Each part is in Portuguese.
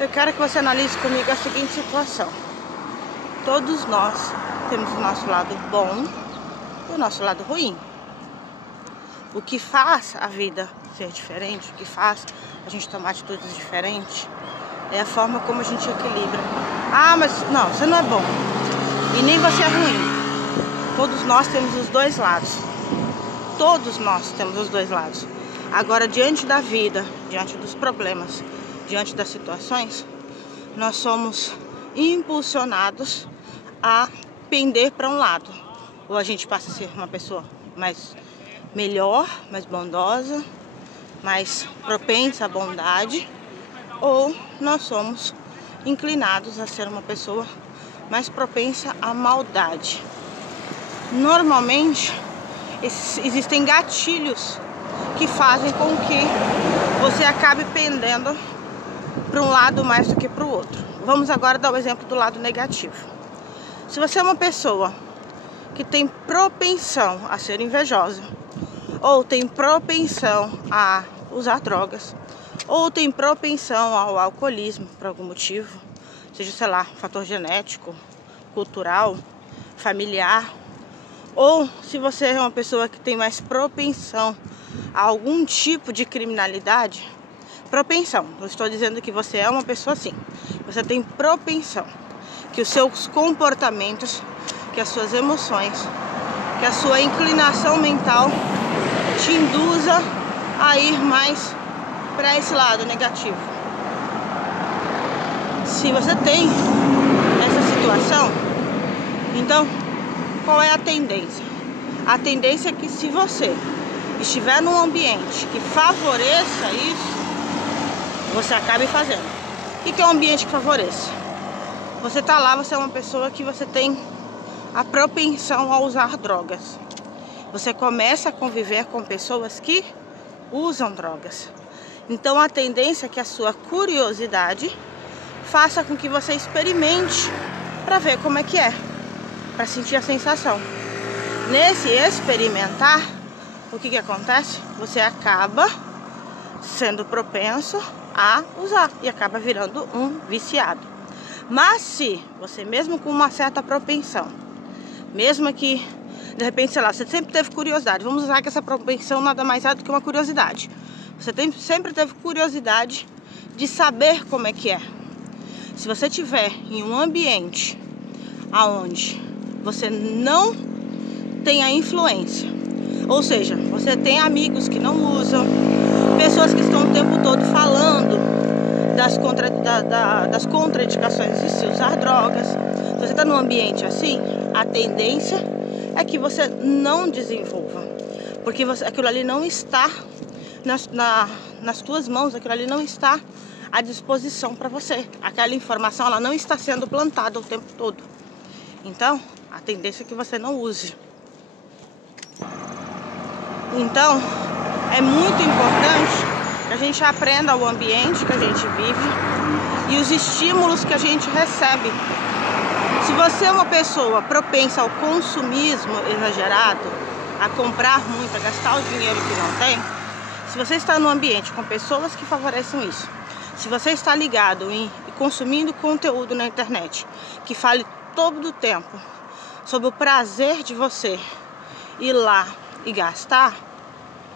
Eu quero que você analise comigo a seguinte situação. Todos nós temos o nosso lado bom e o nosso lado ruim. O que faz a vida ser diferente, o que faz a gente tomar atitudes diferentes, é a forma como a gente equilibra. Ah, mas não, você não é bom. E nem você é ruim. Todos nós temos os dois lados. Todos nós temos os dois lados. Agora, diante da vida, diante dos problemas, diante das situações, nós somos impulsionados a pender para um lado. Ou a gente passa a ser uma pessoa melhor, mais bondosa, mais propensa à bondade, ou nós somos inclinados a ser uma pessoa mais propensa à maldade. Normalmente, existem gatilhos que fazem com que você acabe pendendo para um lado mais do que para o outro. Vamos agora dar o exemplo do lado negativo. Se você é uma pessoa que tem propensão a ser invejosa, ou tem propensão a usar drogas, ou tem propensão ao alcoolismo por algum motivo, seja, sei lá, fator genético, cultural, familiar, ou se você é uma pessoa que tem mais propensão a algum tipo de criminalidade, propensão, eu estou dizendo que você é uma pessoa assim, você tem propensão, que os seus comportamentos, que as suas emoções, que a sua inclinação mental te induza a ir mais para esse lado negativo. Se você tem essa situação, então qual é a tendência? A tendência é que, se você estiver num ambiente que favoreça isso, você acabe fazendo. O que é um ambiente que favoreça? Você está lá, você é uma pessoa que você tem a propensão a usar drogas. Você começa a conviver com pessoas que usam drogas. Então a tendência é que a sua curiosidade faça com que você experimente para ver como é que é, para sentir a sensação. Nesse experimentar, o que acontece? Você acaba sendo propenso a usar e acaba virando um viciado. Mas se você, mesmo com uma certa propensão, mesmo que de repente, sei lá, você sempre teve curiosidade, vamos usar que essa propensão nada mais é do que uma curiosidade. Você sempre teve curiosidade de saber como é que é. Se você estiver em um ambiente aonde você não tem a influência, ou seja, você tem amigos que não usam, pessoas que estão o tempo todo falando das contraindicações de se usar drogas, se você está num ambiente assim, a tendência é que você não desenvolva, porque aquilo ali não está nas tuas mãos, aquilo ali não está à disposição para você. Aquela informação, ela não está sendo plantada o tempo todo. Então, a tendência é que você não use. Então, é muito importante que a gente aprenda o ambiente que a gente vive e os estímulos que a gente recebe. Se você é uma pessoa propensa ao consumismo exagerado, a comprar muito, a gastar o dinheiro que não tem, se você está num ambiente com pessoas que favorecem isso, se você está ligado em consumindo conteúdo na internet que fale todo o tempo sobre o prazer de você ir lá e gastar,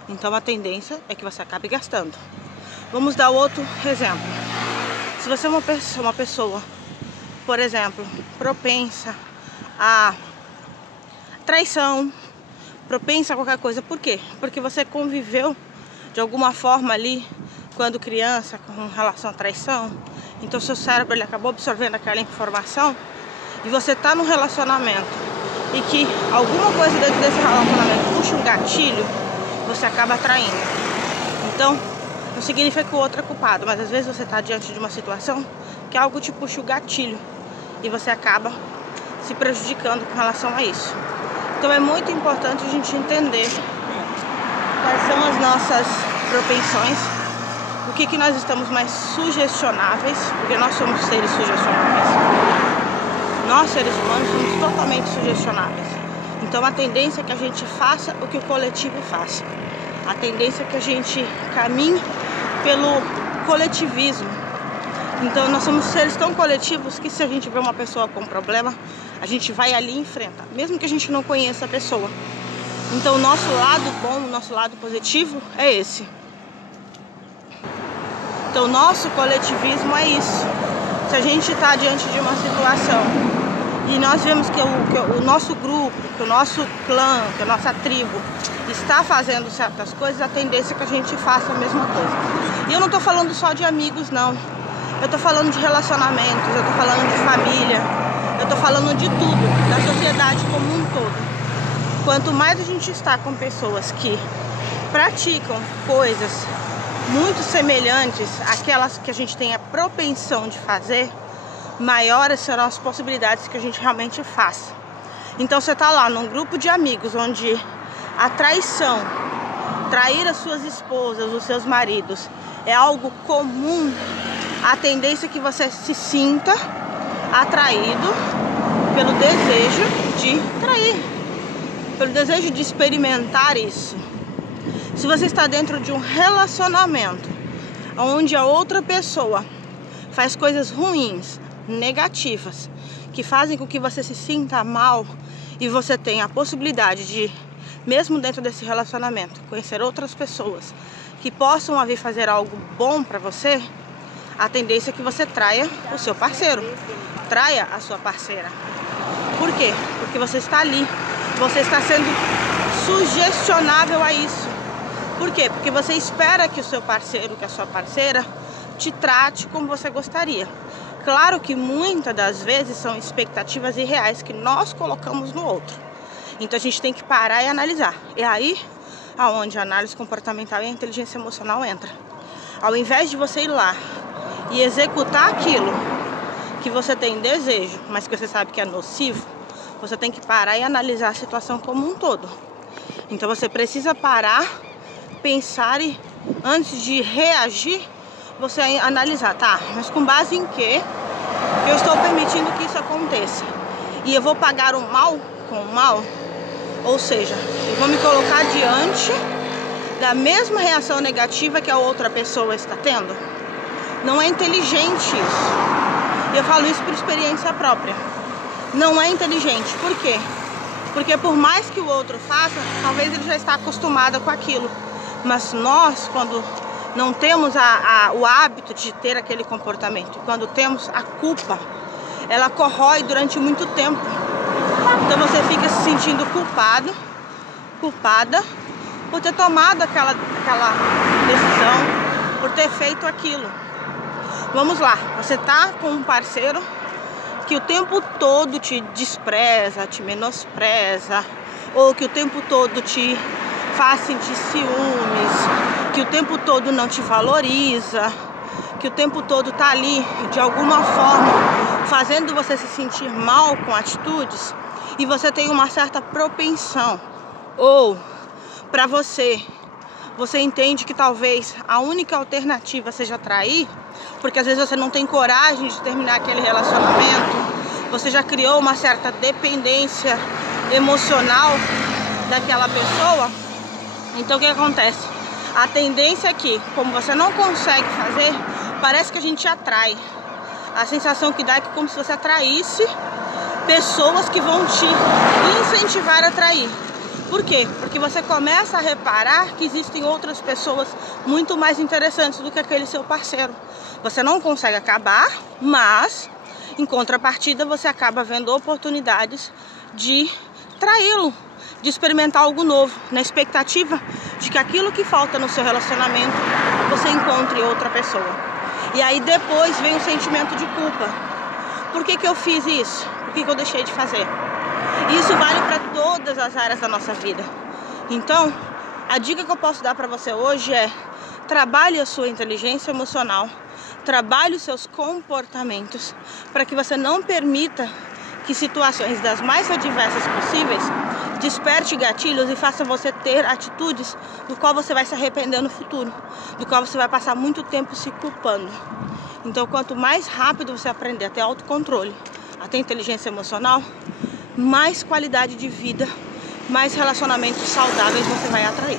então a tendência é que você acabe gastando. Vamos dar outro exemplo. Se você é uma pessoa, por exemplo, propensa a traição, propensa a qualquer coisa, por quê? Porque você conviveu de alguma forma ali quando criança com relação à traição, então seu cérebro ele acabou absorvendo aquela informação e você está num relacionamento e que alguma coisa dentro desse relacionamento puxa um gatilho, você acaba traindo. Então, não significa que o outro é culpado, mas às vezes você está diante de uma situação que algo te puxa o gatilho e você acaba se prejudicando com relação a isso. Então é muito importante a gente entender quais são as nossas propensões, o que nós estamos mais sugestionáveis, porque nós somos seres sugestionáveis. Nós, seres humanos, somos totalmente sugestionáveis. Então a tendência é que a gente faça o que o coletivo faça. A tendência é que a gente caminhe pelo coletivismo Então nós somos seres tão coletivos que se a gente vê uma pessoa com problema, a gente vai ali e enfrenta, mesmo que a gente não conheça a pessoa. Então o nosso lado bom, o nosso lado positivo é esse. Então o nosso coletivismo é isso. Se a gente está diante de uma situação e nós vemos que o nosso grupo, que o nosso clã, que a nossa tribo está fazendo certas coisas, a tendência é que a gente faça a mesma coisa. E eu não estou falando só de amigos, não. Eu estou falando de relacionamentos, eu estou falando de família, eu estou falando de tudo, da sociedade como um todo. Quanto mais a gente está com pessoas que praticam coisas muito semelhantes àquelas que a gente tem a propensão de fazer, maiores serão as possibilidades que a gente realmente faça. Então você está lá num grupo de amigos onde a traição, trair as suas esposas, os seus maridos, é algo comum, a tendência é que você se sinta atraído pelo desejo de trair, pelo desejo de experimentar isso. Se você está dentro de um relacionamento onde a outra pessoa faz coisas ruins, negativas, que fazem com que você se sinta mal e você tenha a possibilidade de, mesmo dentro desse relacionamento, conhecer outras pessoas que possam vir fazer algo bom para você, a tendência é que você traia o seu parceiro, traia a sua parceira. Por quê? Porque você está ali, você está sendo sugestionável a isso. Por quê? Porque você espera que o seu parceiro, que a sua parceira, te trate como você gostaria. Claro que muitas das vezes são expectativas irreais que nós colocamos no outro. Então a gente tem que parar e analisar. É aí aonde a análise comportamental e a inteligência emocional entra. Ao invés de você ir lá e executar aquilo que você tem desejo, mas que você sabe que é nocivo, você tem que parar e analisar a situação como um todo. Então você precisa parar, pensar e antes de reagir, você analisar, tá, mas com base em que eu estou permitindo que isso aconteça? E eu vou pagar o mal com o mal? Ou seja, eu vou me colocar diante da mesma reação negativa que a outra pessoa está tendo? Não é inteligente isso. E eu falo isso por experiência própria. Não é inteligente. Por quê? Porque por mais que o outro faça, talvez ele já está acostumado com aquilo. Mas nós, quando não temos o hábito de ter aquele comportamento, quando temos a culpa, ela corrói durante muito tempo. Então você fica se sentindo culpado, culpada, por ter tomado aquela decisão, por ter feito aquilo. Vamos lá, você tá com um parceiro que o tempo todo te despreza, te menospreza, ou que o tempo todo te faz sentir ciúmes, que o tempo todo não te valoriza, que o tempo todo tá ali, de alguma forma, fazendo você se sentir mal com atitudes, e você tem uma certa propensão, ou para você entende que talvez a única alternativa seja trair, porque às vezes você não tem coragem de terminar aquele relacionamento, você já criou uma certa dependência emocional daquela pessoa. Então o que acontece? A tendência é que, como você não consegue fazer, parece que a gente atrai. A sensação que dá é que como se você atraísse pessoas que vão te incentivar a trair. Por quê? Porque você começa a reparar que existem outras pessoas muito mais interessantes do que aquele seu parceiro. Você não consegue acabar, mas em contrapartida você acaba vendo oportunidades de traí-lo, de experimentar algo novo, na expectativa de que aquilo que falta no seu relacionamento você encontre outra pessoa. E aí depois vem o sentimento de culpa. Por que eu fiz isso? Por que eu deixei de fazer? Isso vale para todas as áreas da nossa vida. Então, a dica que eu posso dar para você hoje é: trabalhe a sua inteligência emocional, trabalhe os seus comportamentos, para que você não permita que situações das mais adversas possíveis desperte gatilhos e faça você ter atitudes do qual você vai se arrepender no futuro, do qual você vai passar muito tempo se culpando. Então, quanto mais rápido você aprender a ter autocontrole, a ter inteligência emocional, mais qualidade de vida, mais relacionamentos saudáveis você vai atrair.